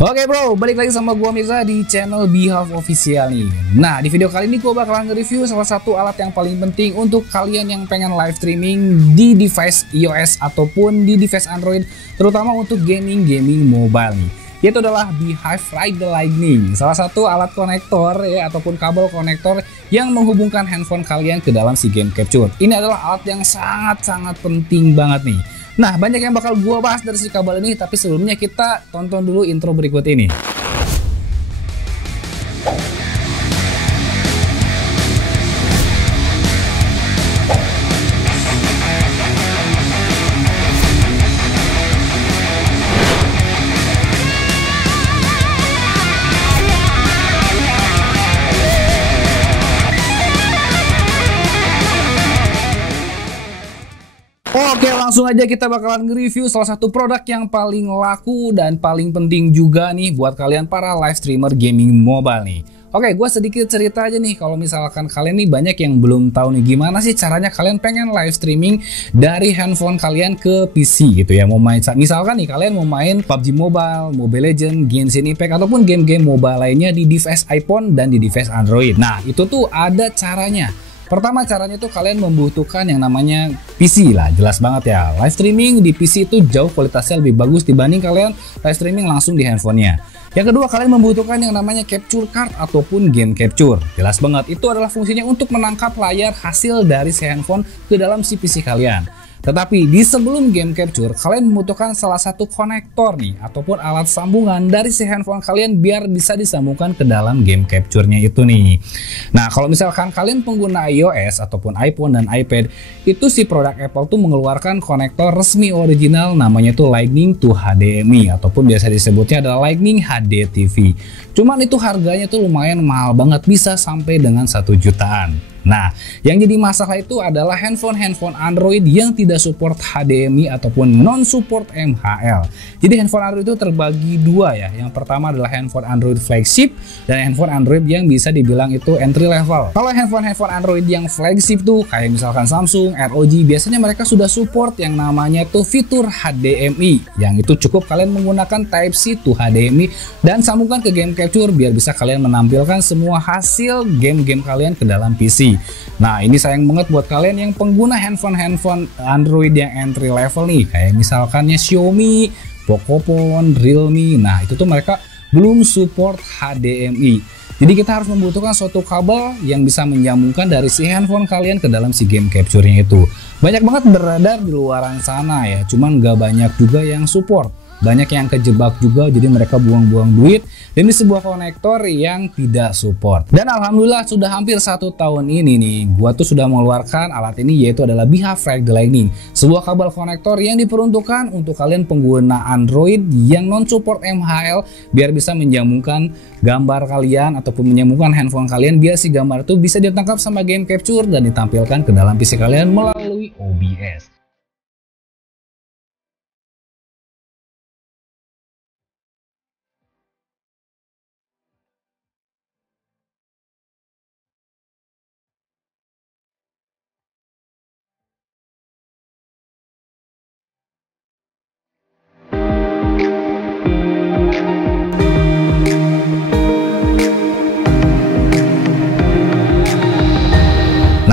Oke bro, balik lagi sama gua Mirza di channel Behalf Official nih. Nah, di video kali ini gua bakalan nge-review salah satu alat yang paling penting untuk kalian yang pengen live streaming di device iOS ataupun di device Android, terutama untuk gaming mobile nih. Yaitu adalah Beehive Ride Lightning, salah satu alat konektor ya ataupun kabel konektor yang menghubungkan handphone kalian ke dalam si game capture. Ini adalah alat yang sangat-sangat penting banget nih. Nah, banyak yang bakal gua bahas dari si kabel ini, tapi sebelumnya kita tonton dulu intro berikut ini. Oke, langsung aja kita bakalan nge-review salah satu produk yang paling laku dan paling penting juga nih buat kalian para live streamer gaming mobile nih. Oke, gue sedikit cerita aja nih, kalau misalkan kalian nih banyak yang belum tahu nih gimana sih caranya kalian pengen live streaming dari handphone kalian ke PC gitu ya. Mau main, misalkan nih kalian mau main PUBG Mobile, Mobile Legends, Genshin Impact ataupun game-game mobile lainnya di device iPhone dan di device Android. Nah, itu tuh ada caranya. Pertama caranya itu kalian membutuhkan yang namanya PC lah, jelas banget ya. Live streaming di PC itu jauh kualitasnya lebih bagus dibanding kalian live streaming langsung di handphonenya. Yang kedua, kalian membutuhkan yang namanya capture card ataupun game capture. Jelas banget, itu adalah fungsinya untuk menangkap layar hasil dari si handphone ke dalam si PC kalian. Tetapi di sebelum game capture, kalian membutuhkan salah satu konektor nih ataupun alat sambungan dari si handphone kalian biar bisa disambungkan ke dalam game capture-nya itu nih. Nah, kalau misalkan kalian pengguna iOS ataupun iPhone dan iPad, itu si produk Apple tuh mengeluarkan konektor resmi original namanya tuh Lightning to HDMI ataupun biasa disebutnya adalah Lightning HD TV. Cuman itu harganya tuh lumayan mahal banget, bisa sampai dengan 1 jutaan. Nah, yang jadi masalah itu adalah handphone Android yang tidak support HDMI ataupun non-support MHL. Jadi handphone Android itu terbagi dua ya. Yang pertama adalah handphone Android flagship dan handphone Android yang bisa dibilang itu entry level. Kalau handphone Android yang flagship tuh kayak misalkan Samsung, ROG, biasanya mereka sudah support yang namanya tuh fitur HDMI. Yang itu cukup kalian menggunakan Type-C to HDMI dan sambungkan ke game capture biar bisa kalian menampilkan semua hasil game-game kalian ke dalam PC. Nah, ini sayang banget buat kalian yang pengguna handphone Android yang entry level nih, kayak misalkannya Xiaomi, Pocophone, Realme. Nah, itu tuh mereka belum support HDMI. Jadi kita harus membutuhkan suatu kabel yang bisa menyambungkan dari si handphone kalian ke dalam si game capture-nya itu. Banyak banget beredar di luaran sana ya, cuman gak banyak juga yang support. Banyak yang kejebak juga, jadi mereka buang-buang duit demi sebuah konektor yang tidak support. Dan alhamdulillah sudah hampir 1 tahun ini nih, gua tuh sudah mengeluarkan alat ini, yaitu adalah Beehive Ride Lightning, sebuah kabel konektor yang diperuntukkan untuk kalian pengguna Android yang non-support MHL biar bisa menyambungkan gambar kalian ataupun menyambungkan handphone kalian biar si gambar itu bisa ditangkap sama game capture dan ditampilkan ke dalam PC kalian melalui OBS.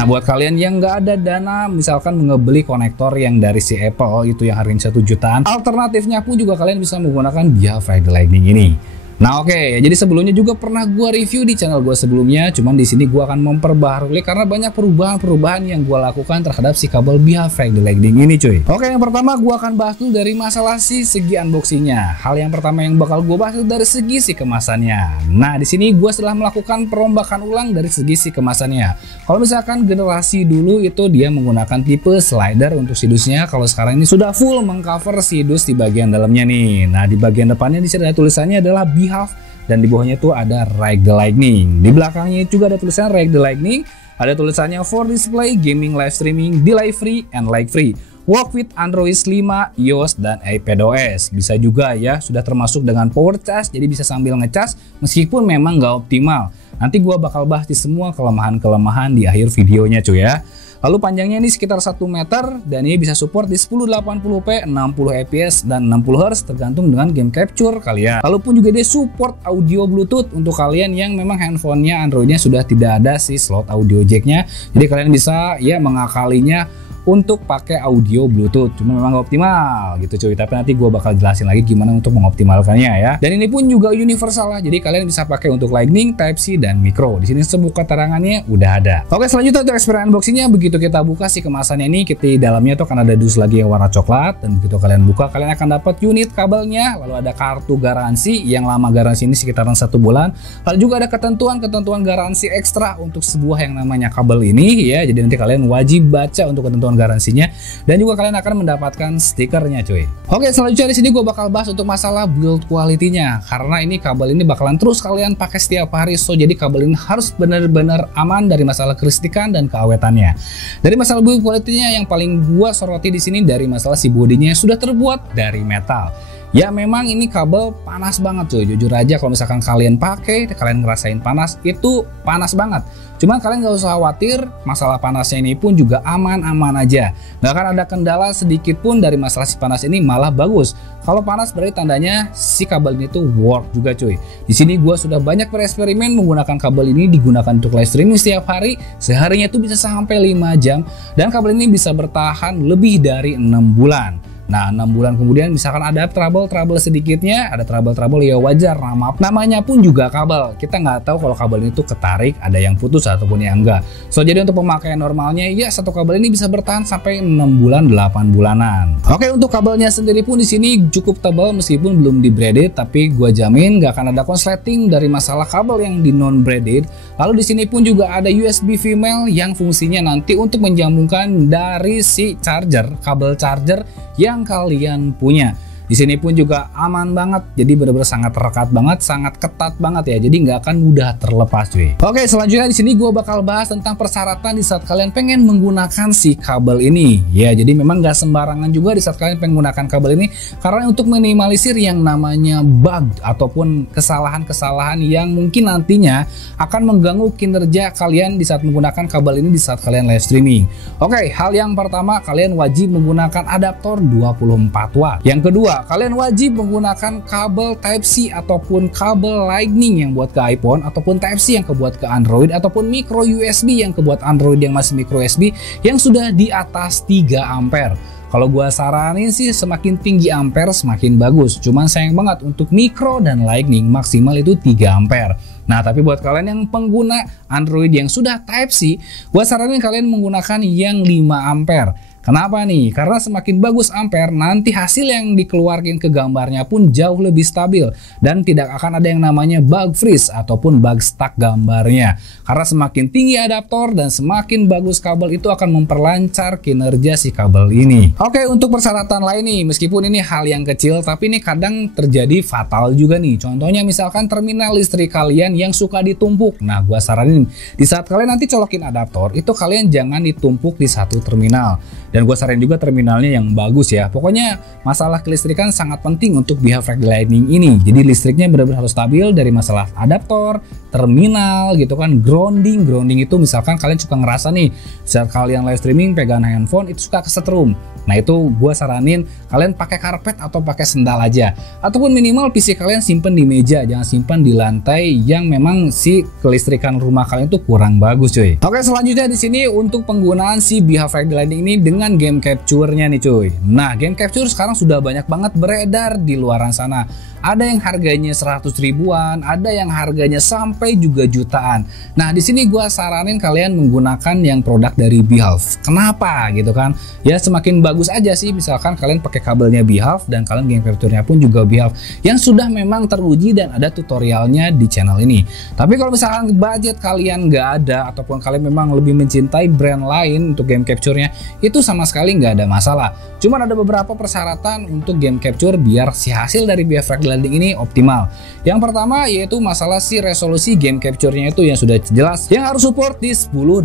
Buat kalian yang nggak ada dana misalkan ngebeli konektor yang dari si Apple itu yang harganya 1 jutaan, alternatifnya pun juga kalian bisa menggunakan Beehive Ride Lightning ini. Nah oke, jadi sebelumnya juga pernah gua review di channel gua sebelumnya, cuman di sini gua akan memperbaharui karena banyak perubahan yang gua lakukan terhadap si kabel Beehive Ride Lightning ini cuy. Oke, yang pertama gua akan bahas dulu dari masalah segi unboxingnya. Hal yang pertama yang bakal gua bahas dari segi si kemasannya. Nah di sini gua setelah melakukan perombakan ulang dari segi si kemasannya. Kalau misalkan generasi dulu itu dia menggunakan tipe slider untuk sidusnya, kalau sekarang ini sudah full mengcover sidus di bagian dalamnya nih. Nah di bagian depannya di sini ada tulisannya adalah Beehive dan di bawahnya itu ada Ride Lightning. Di belakangnya juga ada tulisan Ride Lightning, ada tulisannya for display, gaming, live streaming, delay free and like free, work with Android 5, iOS dan iPadOS. Bisa juga ya, sudah termasuk dengan power charge, jadi bisa sambil ngecas meskipun memang nggak optimal. Nanti gua bakal bahas di semua kelemahan-kelemahan di akhir videonya cuy ya. Lalu panjangnya ini sekitar 1 meter dan ini bisa support di 1080p, 60 fps dan 60 Hz tergantung dengan game capture kalian. Lalu pun juga dia support audio Bluetooth untuk kalian yang memang handphonenya Androidnya sudah tidak ada si slot audio jacknya. Jadi kalian bisa ya mengakalinya untuk pakai audio Bluetooth, cuma memang gak optimal gitu cuy. Tapi nanti gue bakal jelasin lagi gimana untuk mengoptimalkannya ya. Dan ini pun juga universal lah, jadi kalian bisa pakai untuk Lightning, Type-C dan Micro. Di sini semua keterangannya udah ada. Oke, selanjutnya untuk eksperimen unboxingnya, begitu kita buka si kemasannya ini, kita di dalamnya tuh akan ada dus lagi yang warna coklat, dan begitu kalian buka, kalian akan dapat unit kabelnya, lalu ada kartu garansi yang lama garansi ini sekitaran 1 bulan. Lalu juga ada ketentuan garansi ekstra untuk sebuah yang namanya kabel ini ya. Jadi nanti kalian wajib baca untuk ketentuan garansinya dan juga kalian akan mendapatkan stikernya cuy. Oke, selanjutnya di sini gue bakal bahas untuk masalah build quality-nya, karena ini kabel ini bakalan terus kalian pakai setiap hari, so jadi kabel ini harus benar-benar aman dari masalah kelistrikan dan keawetannya. Dari masalah build quality-nya yang paling gua soroti di sini dari masalah si bodinya yang sudah terbuat dari metal. Ya memang ini kabel panas banget cuy, jujur aja kalau misalkan kalian pakai, kalian ngerasain panas, itu panas banget. Cuman kalian gak usah khawatir, masalah panasnya ini pun juga aman-aman aja. Gak akan ada kendala sedikit pun dari masalah si panas ini, malah bagus. Kalau panas berarti tandanya si kabel ini tuh work juga cuy. Di sini gue sudah banyak bereksperimen menggunakan kabel ini, digunakan untuk live streaming setiap hari, seharinya tuh bisa sampai 5 jam. Dan kabel ini bisa bertahan lebih dari 6 bulan. Nah 6 bulan kemudian misalkan ada trouble sedikitnya, ada trouble ya wajar, namanya pun juga kabel. Kita nggak tahu kalau kabel ini tuh ketarik, ada yang putus ataupun yang enggak. So jadi untuk pemakaian normalnya ya satu kabel ini bisa bertahan sampai 6 bulan 8 bulanan. Oke, untuk kabelnya sendiri pun di sini cukup tebal meskipun belum di braided, tapi gua jamin nggak akan ada konsleting dari masalah kabel yang di non braided. Lalu di sini pun juga ada USB female yang fungsinya nanti untuk menjambungkan dari si charger, kabel charger yang kalian punya. Di sini pun juga aman banget, jadi benar-benar sangat rekat banget, sangat ketat banget ya, jadi nggak akan mudah terlepas cuy. Oke, selanjutnya di sini gue bakal bahas tentang persyaratan di saat kalian pengen menggunakan si kabel ini. Ya, jadi memang nggak sembarangan juga di saat kalian pengen menggunakan kabel ini, karena untuk minimalisir yang namanya bug ataupun kesalahan-kesalahan yang mungkin nantinya akan mengganggu kinerja kalian di saat menggunakan kabel ini di saat kalian live streaming. Oke, hal yang pertama, kalian wajib menggunakan adaptor 24 watt. Yang kedua, kalian wajib menggunakan kabel Type-C ataupun kabel Lightning yang buat ke iPhone, ataupun Type-C yang kebuat ke Android, ataupun micro USB yang kebuat Android yang masih micro USB yang sudah di atas 3 ampere. Kalau gua saranin sih semakin tinggi ampere semakin bagus. Cuman sayang banget untuk micro dan Lightning maksimal itu 3 ampere. Nah, tapi buat kalian yang pengguna Android yang sudah Type-C, gua saranin kalian menggunakan yang 5 ampere. Kenapa nih? Karena semakin bagus ampere, nanti hasil yang dikeluarkan ke gambarnya pun jauh lebih stabil dan tidak akan ada yang namanya bug freeze ataupun bug stuck gambarnya. Karena semakin tinggi adaptor dan semakin bagus kabel itu akan memperlancar kinerja si kabel ini. Oke, untuk persyaratan lain nih, meskipun ini hal yang kecil tapi ini kadang terjadi fatal juga nih. Contohnya misalkan terminal listrik kalian yang suka ditumpuk. Nah, gua saranin di saat kalian nanti colokin adaptor itu kalian jangan ditumpuk di satu terminal. Dan gue saranin juga terminalnya yang bagus ya. Pokoknya masalah kelistrikan sangat penting untuk behalf Fragile Lightning ini. Jadi listriknya benar-benar harus stabil dari masalah adaptor, terminal gitu kan, grounding itu misalkan kalian suka ngerasa nih saat kalian live streaming pegang handphone itu suka kesetrum. Nah itu gue saranin kalian pakai karpet atau pakai sendal aja. Ataupun minimal PC kalian simpen di meja, jangan simpan di lantai yang memang si kelistrikan rumah kalian tuh kurang bagus cuy. Oke, selanjutnya di sini untuk penggunaan si behalf Fragile Lightning ini dengan game capture-nya nih cuy. Nah, game capture sekarang sudah banyak banget beredar di luaran sana. Ada yang harganya 100 ribuan, ada yang harganya sampai juga jutaan. Nah, di sini gua saranin kalian menggunakan yang produk dari Behalf. Kenapa gitu kan? Ya semakin bagus aja sih misalkan kalian pakai kabelnya Behalf dan kalian game capture-nya pun juga Behalf yang sudah memang teruji dan ada tutorialnya di channel ini. Tapi kalau misalkan budget kalian nggak ada ataupun kalian memang lebih mencintai brand lain untuk game capture-nya, itu sama sekali nggak ada masalah. Cuman ada beberapa persyaratan untuk game capture biar si hasil dari Behalf Fragile Lightning ini optimal. Yang pertama yaitu masalah si resolusi game capture-nya itu yang sudah jelas yang harus support di 1080.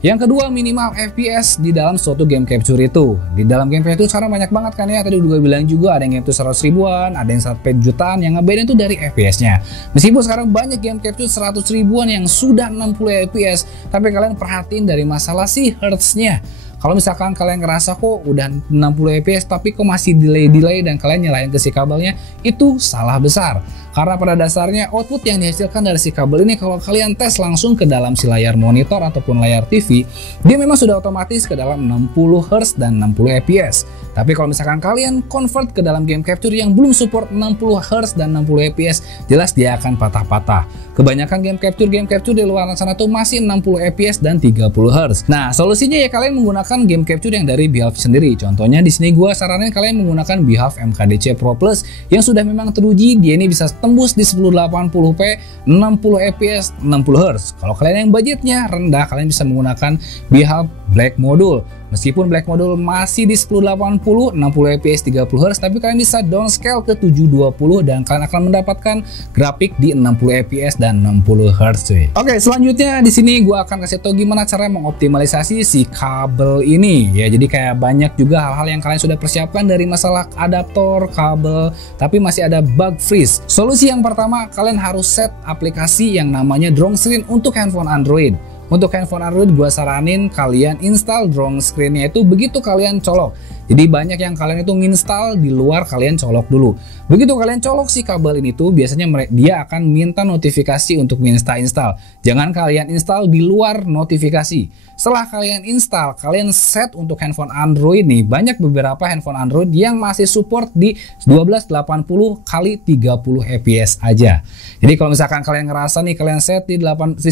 Yang kedua, minimal FPS di dalam suatu game capture itu. Di dalam game capture itu sekarang banyak banget kan ya, tadi udah bilang juga ada yang capture 100 ribuan, ada yang sampai jutaan, yang ngebedain itu dari FPS-nya. Meskipun sekarang banyak game capture 100 ribuan yang sudah 60 FPS, tapi kalian perhatiin dari masalah si hertz-nya. Kalau misalkan kalian ngerasa kok udah 60 fps tapi kok masih delay dan kalian nyalain ke si kabelnya, itu salah besar. Karena pada dasarnya output yang dihasilkan dari si kabel ini kalau kalian tes langsung ke dalam si layar monitor ataupun layar TV, dia memang sudah otomatis ke dalam 60 Hz dan 60 fps. Tapi kalau misalkan kalian convert ke dalam game capture yang belum support 60 Hz dan 60 fps, jelas dia akan patah-patah. Kebanyakan game capture di luar sana tuh masih 60 fps dan 30 Hz. Nah, solusinya ya kalian menggunakan game capture yang dari Behave sendiri. Contohnya di sini gua saranin kalian menggunakan Behave MKDC Pro Plus yang sudah memang teruji. Dia ini bisa tembus di 1080p, 60 fps, 60 Hz. Kalau kalian yang budgetnya rendah, kalian bisa menggunakan Behave Black Module. Meskipun Black Module masih di 1080, 60 fps, 30 Hz, tapi kalian bisa downscale ke 720 dan kalian akan mendapatkan grafik di 60 fps dan 60 Hz cuy. Oke, selanjutnya di sini gua akan kasih tau gimana cara mengoptimalisasi si kabel ini ya. Jadi kayak banyak juga hal-hal yang kalian sudah persiapkan dari masalah adaptor, kabel, tapi masih ada bug freeze. Solusi yang pertama, kalian harus set aplikasi yang namanya Drone Screen untuk handphone Android. Untuk handphone Android gue saranin kalian install drone screen-nya itu begitu kalian colok. Jadi banyak yang kalian itu nginstal di luar, kalian colok dulu. Begitu kalian colok si kabel ini tuh biasanya dia akan minta notifikasi untuk install. Jangan kalian install di luar notifikasi. Setelah kalian install, kalian set untuk handphone Android nih. Banyak beberapa handphone Android yang masih support di 1280 x 30 fps aja. Jadi kalau misalkan kalian ngerasa nih kalian set di 1080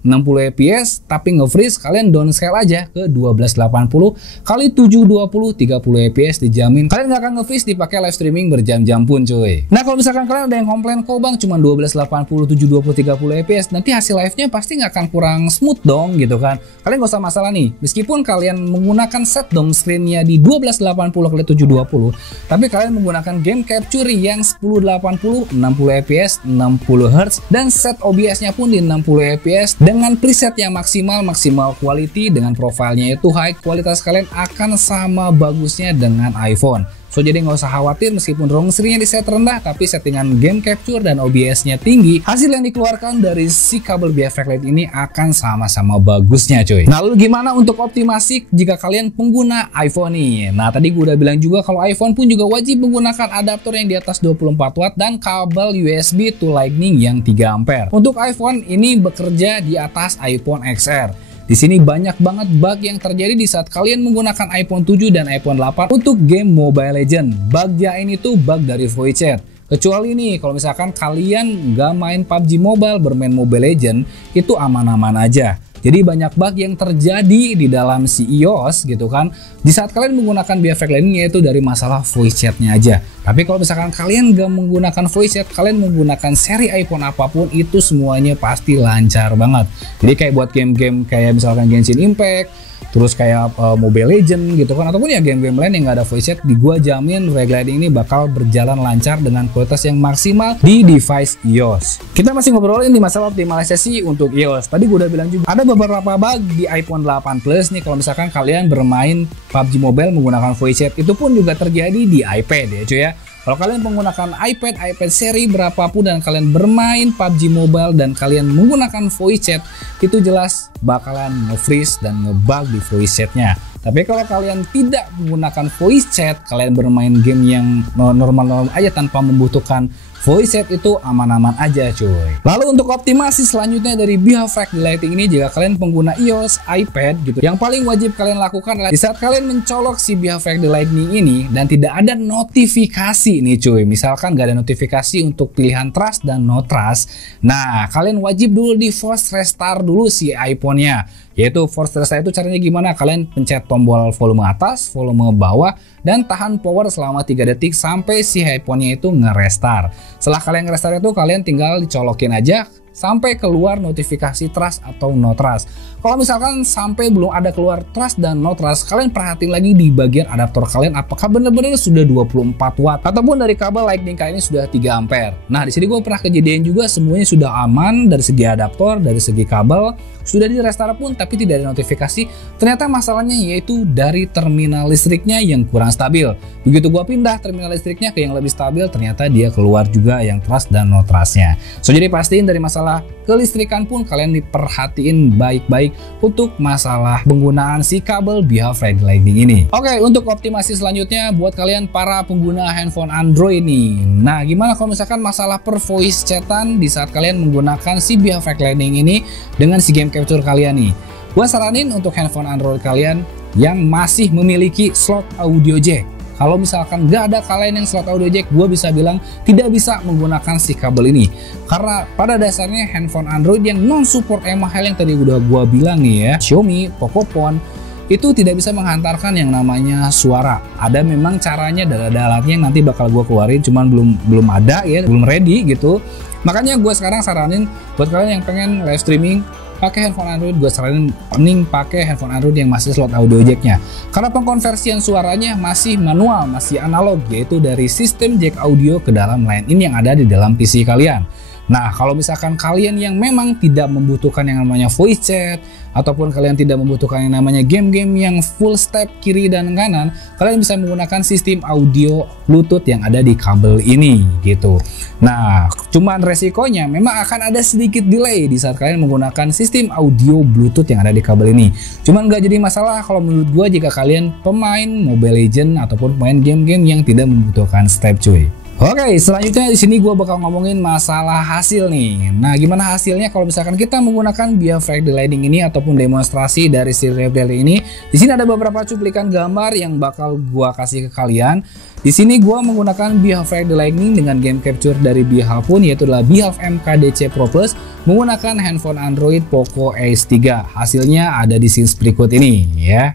60 fps tapi nge-freeze, kalian downscale aja ke 1280 x 720 30 fps, dijamin kalian nggak akan nge-freeze dipakai live streaming berjam-jam pun cuy. Nah kalau misalkan kalian ada yang komplain kok bang cuma 1280 720 30 fps, nanti hasil live-nya pasti nggak akan kurang smooth dong gitu kan. Kalian gak usah masalah nih, meskipun kalian menggunakan set dome screen-nya di 1280 x 720, tapi kalian menggunakan game capture yang 1080 60 fps 60 Hz dan set OBS-nya pun di 60 fps dengan preset yang maksimal quality dengan profilnya itu high, kualitas kalian akan sama bagusnya dengan iPhone. So jadi nggak usah khawatir meskipun drone screen-nya di set rendah tapi settingan game capture dan OBS-nya tinggi, hasil yang dikeluarkan dari si kabel Behave Backlight ini akan sama-sama bagusnya cuy. Nah lalu gimana untuk optimasi jika kalian pengguna iPhone nih? Nah tadi gue udah bilang juga kalau iPhone pun juga wajib menggunakan adaptor yang di atas 24 watt dan kabel USB to Lightning yang 3 ampere. Untuk iPhone ini bekerja di atas iPhone XR. Di sini banyak banget bug yang terjadi di saat kalian menggunakan iPhone 7 dan iPhone 8 untuk game Mobile Legends. Bugnya ini tuh bug dari voice chat. Kecuali nih kalau misalkan kalian nggak main PUBG Mobile, bermain Mobile Legends, itu aman-aman aja. Jadi banyak bug yang terjadi di dalam si iOS gitu kan di saat kalian menggunakan Behave Backlight ini, yaitu dari masalah voice chatnya aja. Tapi kalau misalkan kalian gak menggunakan voice chat, kalian menggunakan seri iPhone apapun, itu semuanya pasti lancar banget. Jadi kayak buat game-game kayak misalkan Genshin Impact, terus kayak Mobile Legends gitu kan, ataupun ya game-game lain yang gak ada voice chat, gua jamin Backlight ini bakal berjalan lancar dengan kualitas yang maksimal di device iOS. Kita masih ngobrolin di masalah optimalisasi untuk iOS. Tadi gua udah bilang juga ada beberapa bug di iPhone 8 Plus nih kalau misalkan kalian bermain PUBG Mobile menggunakan voice chat. Itu pun juga terjadi di iPad ya cuy ya. Kalau kalian menggunakan iPad seri berapapun dan kalian bermain PUBG Mobile dan kalian menggunakan voice chat, itu jelas bakalan nge-freeze dan nge-bug di voice chatnya. Tapi kalau kalian tidak menggunakan voice chat, kalian bermain game yang normal-normal aja tanpa membutuhkan voice chat, itu aman-aman aja cuy. Lalu untuk optimasi selanjutnya dari Behave Backlight ini, jika kalian pengguna iOS, iPad gitu, yang paling wajib kalian lakukan adalah di saat kalian mencolok si Behave Backlight ini dan tidak ada notifikasi nih cuy, misalkan gak ada notifikasi untuk pilihan trust dan no trust, nah kalian wajib dulu di force restart dulu si iPhone-nya. Yaitu force restart itu caranya gimana? Kalian pencet tombol volume atas, volume bawah, dan tahan power selama 3 detik sampai si handphonenya itu nge-restart. Setelah kalian nge-restart itu, kalian tinggal dicolokin aja sampai keluar notifikasi trust atau no trust. Kalau misalkan sampai belum ada keluar trust dan no trust, kalian perhatiin lagi di bagian adaptor kalian apakah benar-benar sudah 24 watt ataupun dari kabel lightning kalian ini sudah 3 ampere. Nah, di sini gue pernah kejadian juga semuanya sudah aman dari segi adaptor, dari segi kabel, sudah di restart pun tapi tidak ada notifikasi. Ternyata masalahnya yaitu dari terminal listriknya yang kurang stabil. Begitu gue pindah terminal listriknya ke yang lebih stabil, ternyata dia keluar juga yang trust dan no trustnya. So, jadi pastiin dari masalah kelistrikan pun kalian diperhatiin baik-baik untuk masalah penggunaan si kabel BeeHive Ready Lightning ini. Oke, untuk optimasi selanjutnya buat kalian para pengguna handphone Android nih. Nah, gimana kalau misalkan masalah per voice chatan di saat kalian menggunakan si BeeHive Ready Lightning ini dengan si game capture kalian nih? Gua saranin untuk handphone Android kalian yang masih memiliki slot audio jack. Kalau misalkan nggak ada kalian yang slot audio jack, gue bisa bilang tidak bisa menggunakan si kabel ini. Karena pada dasarnya handphone Android yang non-support MHL yang tadi udah gue bilang nih ya, Xiaomi, Pocophone, itu tidak bisa menghantarkan yang namanya suara. Ada memang caranya dan ada alatnya yang nanti bakal gue keluarin, cuman belum ada ya, belum ready gitu. Makanya gue sekarang saranin buat kalian yang pengen live streaming pakai handphone Android, gue saranin mending pakai handphone Android yang masih slot audio jacknya. Karena pengkonversian suaranya masih manual, masih analog, yaitu dari sistem jack audio ke dalam line in yang ada di dalam PC kalian. Nah, kalau misalkan kalian yang memang tidak membutuhkan yang namanya voice chat ataupun kalian tidak membutuhkan yang namanya game-game yang full step kiri dan kanan, kalian bisa menggunakan sistem audio Bluetooth yang ada di kabel ini gitu. Nah, cuman resikonya memang akan ada sedikit delay di saat kalian menggunakan sistem audio Bluetooth yang ada di kabel ini. Cuman nggak jadi masalah kalau menurut gue jika kalian pemain Mobile Legends ataupun pemain game-game yang tidak membutuhkan step cuy. Oke, selanjutnya di sini gue bakal ngomongin masalah hasil nih. Nah, gimana hasilnya kalau misalkan kita menggunakan BeeHive Ready Lightning ini ataupun demonstrasi dari si Ready ini? Di sini ada beberapa cuplikan gambar yang bakal gue kasih ke kalian. Di sini gue menggunakan BeeHive Ready Lightning dengan game capture dari BeeHive pun, yaitu adalah BeeHive MKDC Pro Plus menggunakan handphone Android Poco X3. Hasilnya ada di scenes berikut ini ya.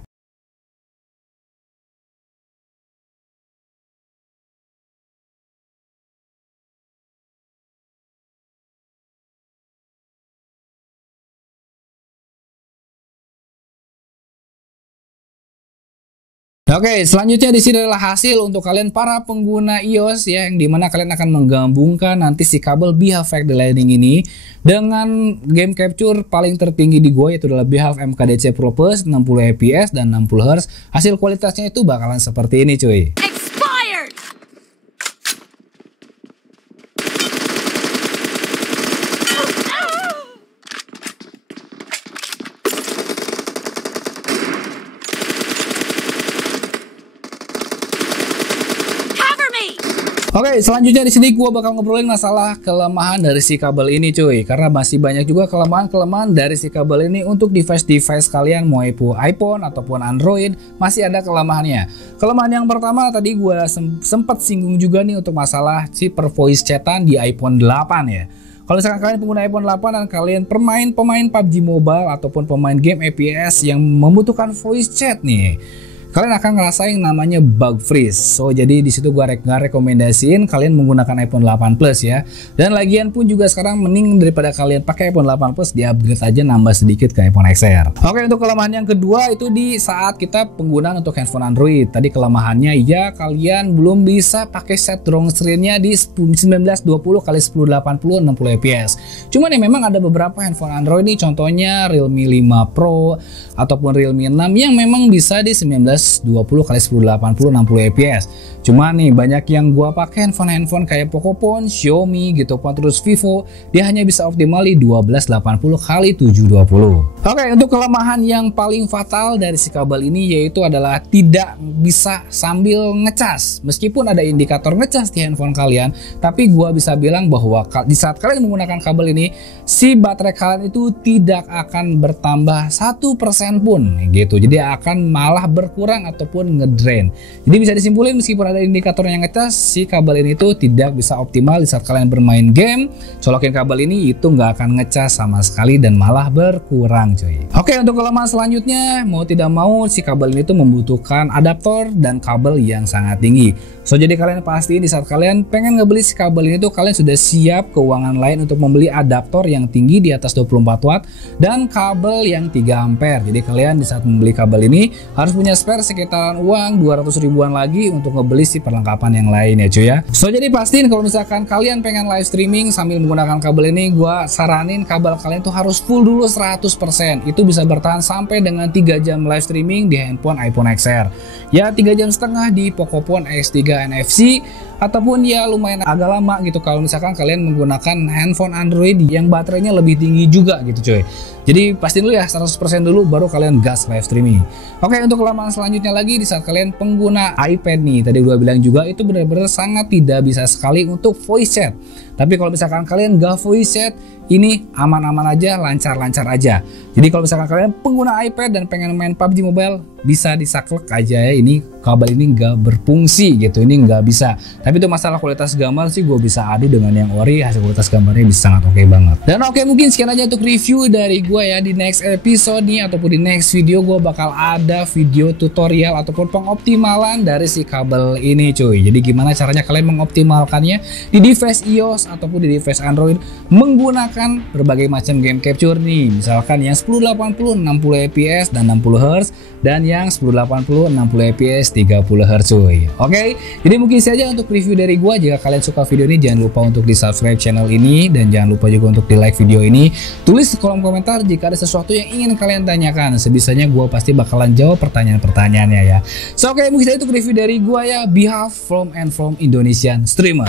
Oke, selanjutnya di sini adalah hasil untuk kalian para pengguna iOS ya, yang dimana kalian akan menggabungkan nanti si kabel BeeHive Ready Lightning ini dengan game capture paling tertinggi di gue, yaitu adalah BeeHive MKDC Pro Plus 60 fps dan 60 Hz. Hasil kualitasnya itu bakalan seperti ini cuy. Oke, selanjutnya di sini gua bakal ngobrolin masalah kelemahan dari si kabel ini cuy, karena masih banyak juga kelemahan-kelemahan dari si kabel ini untuk device-device kalian, mau itu iPhone ataupun Android, masih ada kelemahannya. Kelemahan yang pertama tadi gua sempat singgung juga nih untuk masalah si per voice chatan di iPhone 8 ya. Kalau misalkan kalian pengguna iPhone 8 dan kalian pemain PUBG Mobile ataupun pemain game FPS yang membutuhkan voice chat nih, kalian akan ngerasain namanya bug freeze. So jadi di situ gua rekomendasiin kalian menggunakan iPhone 8 Plus ya. Dan lagian pun juga sekarang mending daripada kalian pakai iPhone 8 Plus, di-upgrade aja nambah sedikit ke iPhone XR. Oke, untuk kelemahan yang kedua itu di saat kita penggunaan untuk handphone Android. Tadi kelemahannya ya kalian belum bisa pakai set drone screen-nya di 1920x1080 60 fps. Cuman ya memang ada beberapa handphone Android nih, contohnya Realme 5 Pro ataupun Realme 6 yang memang bisa di 1920x1080 60 fps. Cuman nih banyak yang gua pakai handphone kayak Pocophone, Xiaomi gitu pun terus Vivo, dia hanya bisa optimal di 1280x720. Oke, untuk kelemahan yang paling fatal dari si kabel ini yaitu adalah tidak bisa sambil ngecas. Meskipun ada indikator ngecas di handphone kalian, tapi gua bisa bilang bahwa di saat kalian menggunakan kabel ini, si baterai kalian itu tidak akan bertambah 1% pun gitu. Jadi akan malah berkurang ataupun ngedrain. Jadi bisa disimpulin meskipun ada indikator yang ngecas, si kabel ini tuh tidak bisa optimal di saat kalian bermain game. Colokin kabel ini itu nggak akan ngecas sama sekali dan malah berkurang cuy. Oke, untuk kelemahan selanjutnya, mau tidak mau si kabel ini tuh membutuhkan adaptor dan kabel yang sangat tinggi. So jadi kalian pastiin di saat kalian pengen ngebeli si kabel ini tuh kalian sudah siap keuangan lain untuk membeli adaptor yang tinggi di atas 24 watt dan kabel yang 3 ampere. Jadi kalian di saat membeli kabel ini harus punya spare sekitaran uang 200 ribuan lagi untuk ngebeli si perlengkapan yang lain ya cuy ya. So jadi pastiin kalau misalkan kalian pengen live streaming sambil menggunakan kabel ini, gua saranin kabel kalian tuh harus full dulu 100%. Itu bisa bertahan sampai dengan 3 jam live streaming di handphone iPhone XR. Ya 3,5 jam di Pocophone X3 NFC, ataupun ya lumayan agak lama gitu kalau misalkan kalian menggunakan handphone Android yang baterainya lebih tinggi juga gitu coy. Jadi pastiin dulu ya 100% dulu baru kalian gas live streaming. Oke, untuk kelemahan selanjutnya lagi di saat kalian pengguna iPad nih, tadi gua bilang juga itu benar-benar sangat tidak bisa sekali untuk voice chat. Tapi kalau misalkan kalian gak voice chat, ini aman-aman aja, lancar-lancar aja. Jadi kalau misalkan kalian pengguna iPad dan pengen main PUBG Mobile, bisa disaklek aja ya, ini kabel ini nggak berfungsi gitu, ini nggak bisa. Tapi itu masalah kualitas gambar sih gue bisa adu dengan yang ori, hasil kualitas gambarnya bisa sangat oke banget. Dan oke, mungkin sekian aja untuk review dari gue ya. Di next episode nih ataupun di next video gue bakal ada video tutorial ataupun pengoptimalan dari si kabel ini cuy. Jadi gimana caranya kalian mengoptimalkannya di device iOS ataupun di device Android menggunakan berbagai macam game capture nih, misalkan yang 1080 60 fps dan 60 Hz dan yang 1080 60 fps 30 Hz cuy. Oke, jadi mungkin saja untuk review dari gua. Jika kalian suka video ini jangan lupa untuk di subscribe channel ini dan jangan lupa juga untuk di like video ini. Tulis di kolom komentar jika ada sesuatu yang ingin kalian tanyakan, sebisanya gua pasti bakalan jawab pertanyaan-pertanyaannya ya. So oke, mungkin saja untuk review dari gua ya. Behalf from Indonesian streamer.